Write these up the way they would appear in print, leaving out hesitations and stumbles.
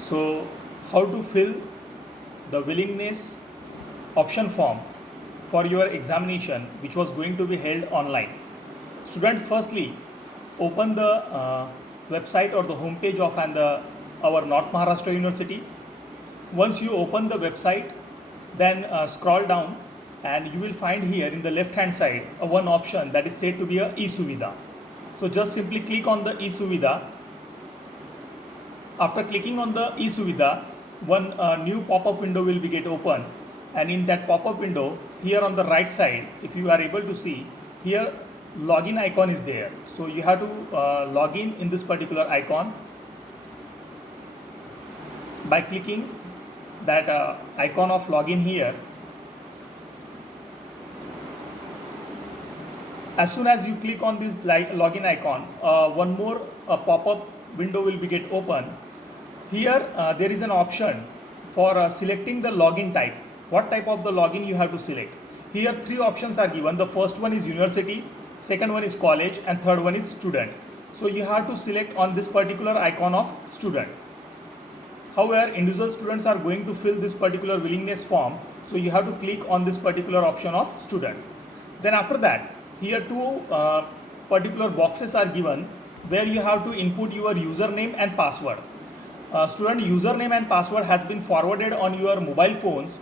So, how to fill the willingness option form for your examination, which was going to be held online. Student, firstly, open the website or the homepage of our North Maharashtra University. Once you open the website, then scroll down and you will find here in the left hand side one option that is said to be a e-Suvidha. So just simply click on the e-Suvidha. After clicking on the e-Suvidha, one new pop-up window will be get open, and in that pop-up window, here on the right side, if you are able to see, here login icon is there. So you have to log in this particular icon by clicking that icon of login here. As soon as you click on this login icon, one more pop-up window will be get open. Here there is an option for selecting the login type. What type of the login you have to select? Here three options are given. The first one is university, second one is college, and third one is student. So you have to select on this particular icon of student. However, individual students are going to fill this particular willingness form, so you have to click on this particular option of student. Then after that, here two particular boxes are given where you have to input your username and password. Student, username and password has been forwarded on your mobile phones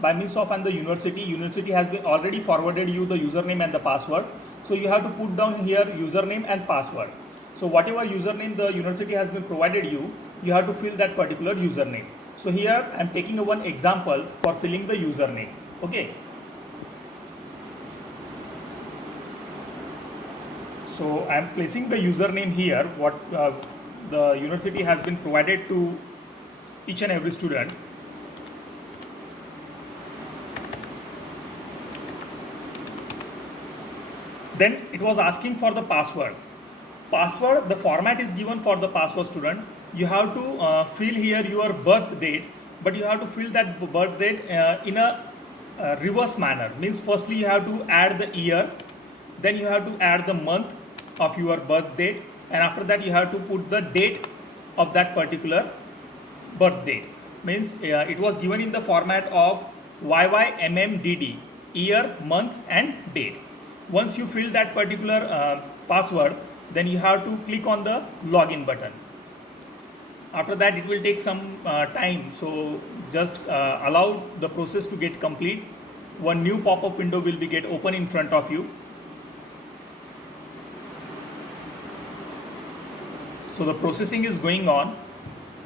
by means of the university. University has been already forwarded you the username and the password. So you have to put down here username and password. So whatever username the university has been provided you, you have to fill that particular username. So here I am taking one example for filling the username. Okay. So I am placing the username here, what the university has been provided to each and every student. Then it was asking for the password. Password, the format is given for the password, student. You have to fill here your birth date, but you have to fill that birth date in a reverse manner. Means firstly you have to add the year, then you have to add the month of your birth date, and after that you have to put the date of that particular birth date. Means it was given in the format of YYMMDD, year, month and date. Once you fill that particular password, then you have to click on the login button. After that it will take some time, so just allow the process to get complete. One new pop-up window will be get open in front of you. So the processing is going on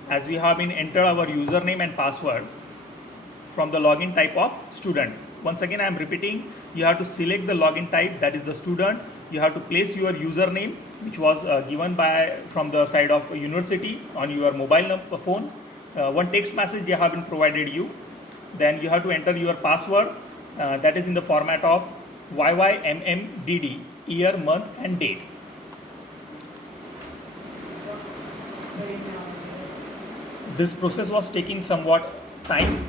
as we have been entered our username and password from the login type of student. Once again I am repeating, you have to select the login type, that is the student. You have to place your username, which was given from the side of university on your mobile phone. One text message they have been provided you. Then you have to enter your password, that is in the format of YYMMDD, year, month and date. This process was taking somewhat time.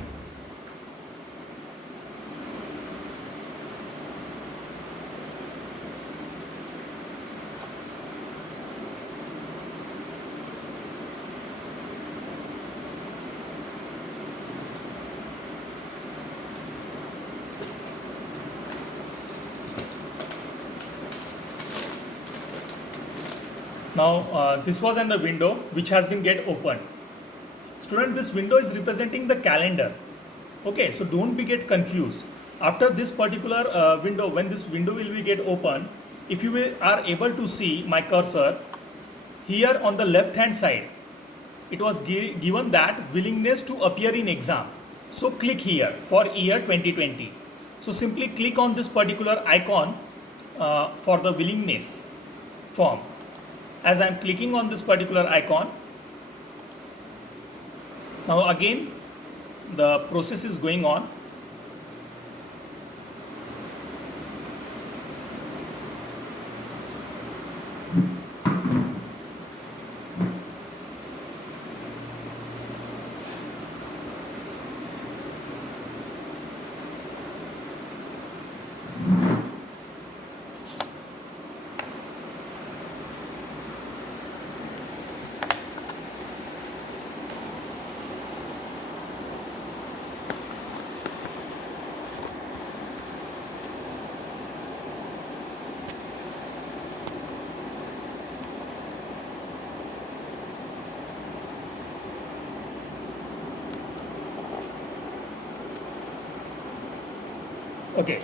Now this was in the window which has been get opened. Student, this window is representing the calendar. Okay, so don't be get confused. After this particular window, when this window will be get open, if you are able to see my cursor here on the left hand side, it was given that willingness to appear in exam. So click here for year 2020. So simply click on this particular icon for the willingness form. As I am clicking on this particular icon, now again the process is going on. Okay,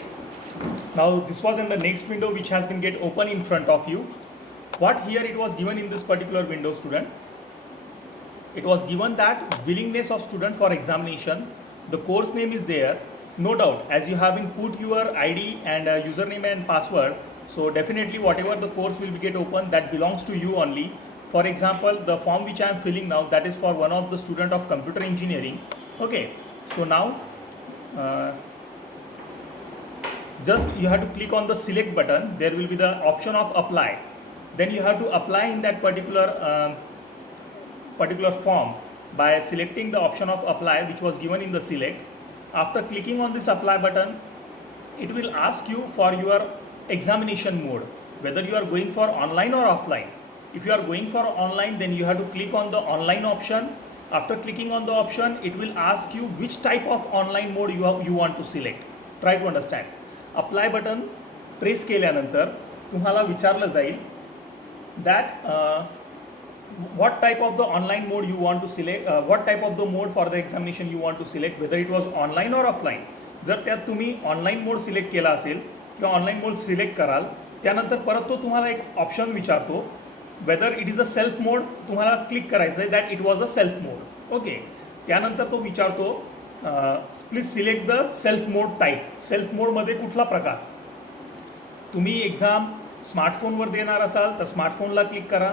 now this was in the next window which has been get open in front of you. What here it was given in this particular window, student? It was given that willingness of student for examination, the course name is there, no doubt, as you have input your id and username and password, so definitely whatever the course will be get open, that belongs to you only. For example, the form which I am filling now, that is for one of the student of computer engineering. Okay, so now just you have to click on the select button, there will be the option of apply, then you have to apply in that particular form by selecting the option of apply which was given in the select. After clicking on this apply button, it will ask you for your examination mode, whether you are going for online or offline. If you are going for online, then you have to click on the online option. After clicking on the option, it will ask you which type of online mode you want to select. Try to understand. Apply button press केल्यानंतर तुम्हाला विचारलं जाईल that what type of the online mode you want to select, what type of the mode for the examination you want to select, whether it was online or offline. जर त्यात तुम्ही online mode select केला असेल किंवा online mode select कराल, त्यानंतर परत तो तुम्हाला एक ऑप्शन विचारतो whether it is a self mode, तुम्हाला क्लिक करायचं आहे that it was a self mode. Okay, त्यानंतर तो विचारतो please select the self mode type. Self मोडमध्ये कुठला प्रकार, तुम्ही एक्झाम स्मार्टफोनवर देणार असाल तर स्मार्टफोनला क्लिक करा,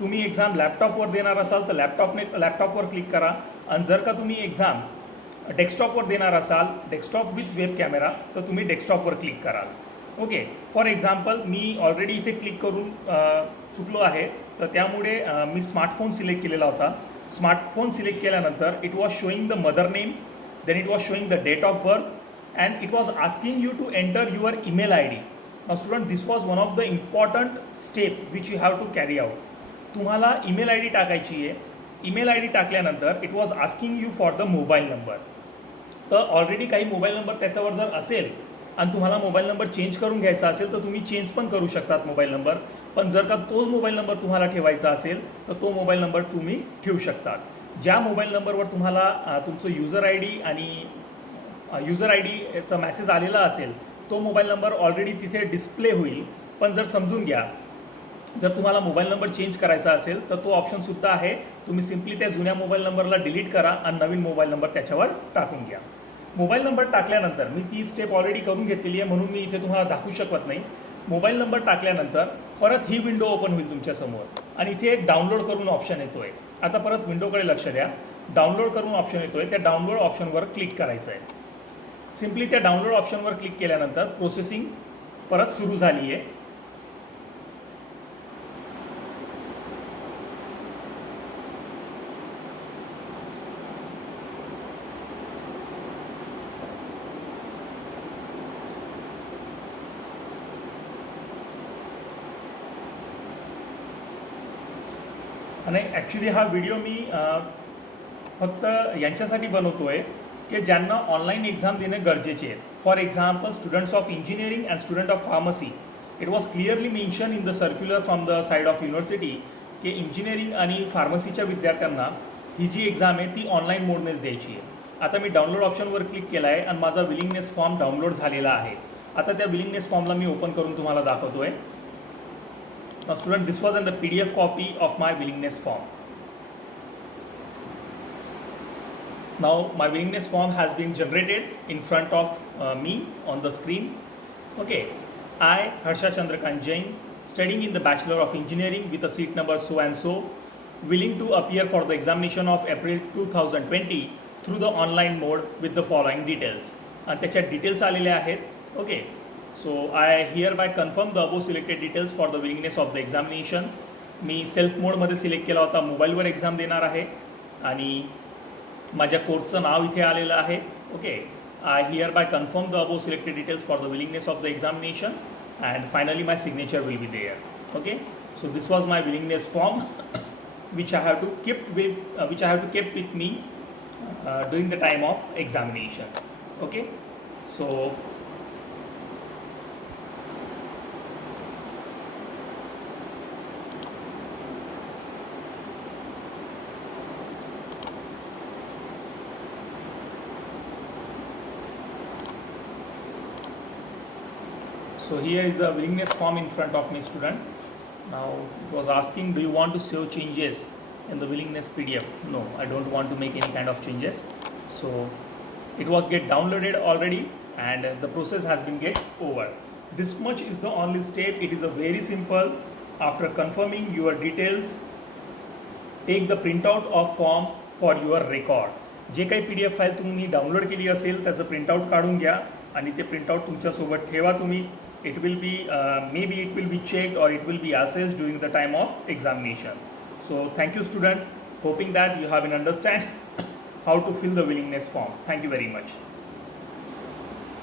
तुम्ही एक्झाम लॅपटॉपवर देणार असाल तर लॅपटॉपवर क्लिक करा, आणि जर का तुम्ही एक्झाम डेस्कटॉपवर देणार असाल डेस्कटॉप विथ वेब कॅमेरा तर तुम्ही डेस्कटॉपवर क्लिक कराल. Okay, for example me already इथे क्लिक करून चुकलो आहे, तर त्यामुळे मी स्मार्टफोन सिलेक्ट केलेला होता. स्मार्टफोन सिलेक्ट केल्यानंतर it was showing the mother name, then it was showing the date of birth, and it was asking you to enter your email ID. Now student, this was one of the important step which you have to carry out. तुम्हाला email I D टाकायची आहे. Email I D टाकल्यानंतर it was asking you for the mobile number. तर already काही mobile number त्याच्यावर जर असेल आणि तुम्हाला मोबाईल नंबर चेंज करून घ्यायचा असेल तर तुम्ही चेंज पण करू शकतात मोबाईल नंबर. पण जर का तोच मोबाईल नंबर तुम्हाला ठेवायचा असेल तर तो मोबाईल नंबर तुम्ही ठेवू शकतात. ज्या मोबाईल नंबरवर तुम्हाला तुमचं युजर आय डी आणि युजर आय डीचा मॅसेज आलेला असेल तो मोबाईल नंबर ऑलरेडी तिथे डिस्प्ले होईल. पण जर समजून घ्या, जर तुम्हाला मोबाईल नंबर चेंज करायचा असेल तर तो ऑप्शनसुद्धा आहे. तुम्ही सिम्पली त्या जुन्या मोबाईल नंबरला डिलीट करा आणि नवीन मोबाईल नंबर त्याच्यावर टाकून घ्या. मोबाईल नंबर टाकल्यानंतर मी ती स्टेप ऑलरेडी करून घेतलेली आहे म्हणून मी इथे तुम्हाला दाखवू शकत नाही. मोबाईल नंबर टाकल्यानंतर परत ही विंडो ओपन होईल तुमच्यासमोर आणि इथे एक डाउनलोड करून ऑप्शन येतो आहे. आता परत विंडोकडे लक्ष द्या. डाउनलोड करून ऑप्शन येतो आहे, त्या डाउनलोड ऑप्शनवर क्लिक करायचं आहे. सिम्पली त्या डाउनलोड ऑप्शनवर क्लिक केल्यानंतर प्रोसेसिंग परत सुरू झाली आहे. आणि ॲक्च्युली हा व्हिडिओ मी फक्त यांच्यासाठी बनवतो आहे की ज्यांना ऑनलाईन एक्झाम देणे गरजेचे आहे. For example students of engineering and student of pharmacy. It was clearly mention in the circular from the side of university की इंजिनिअरिंग आणि फार्मसीच्या विद्यार्थ्यांना ही जी एक्झाम आहे ती ऑनलाईन मोडनेच द्यायची आहे. आता मी डाउनलोड ऑप्शनवर क्लिक केला आहे आणि माझा विलिंगनेस फॉर्म डाउनलोड झालेला आहे. आता त्या विलिंगनेस फॉर्मला मी ओपन करून तुम्हाला दाखवतो आहे. Now student, this was in the PDF copy of my willingness form. Now my willingness form has been generated in front of me on the screen. Okay, I, Harsha Chandrakant Jain, studying in the Bachelor of Engineering with a seat number so and so, willing to appear for the examination of April 2020 through the online mode with the following details. And त्याच्यात details आलेले आहेत. Okay, so I hereby confirm the above selected details for the willingness of the examination. Me self मोडमध्ये select केला होता, मोबाईलवर exam देणार आहे आणि माझ्या कोर्सचं नाव इथे आलेलं आहे. Okay, I hereby confirm the above selected details for the willingness of the examination and finally my signature will be there. Okay, so this was my willingness form which I have to keep with me during the time of examination. Okay, so So here is a willingness form in front of me, student. Now it was asking, do you want to save changes in the willingness PDF? No, I don't want to make any kind of changes. So it was get downloaded already, and the process has been get over. This much is the only step. It is a very simple. After confirming your details, take the printout of form for your record. जे काही PDF file तुम्ही download केली असेल त्याचं printout काढून घ्या आणि ते प्रिंटआउट तुमच्यासोबत ठेवा तुम्ही. It will be may be it will be checked और it will be assessed during the time of examination. So thank you student, hoping that you have an understand how to fill the willingness form. Thank you very much.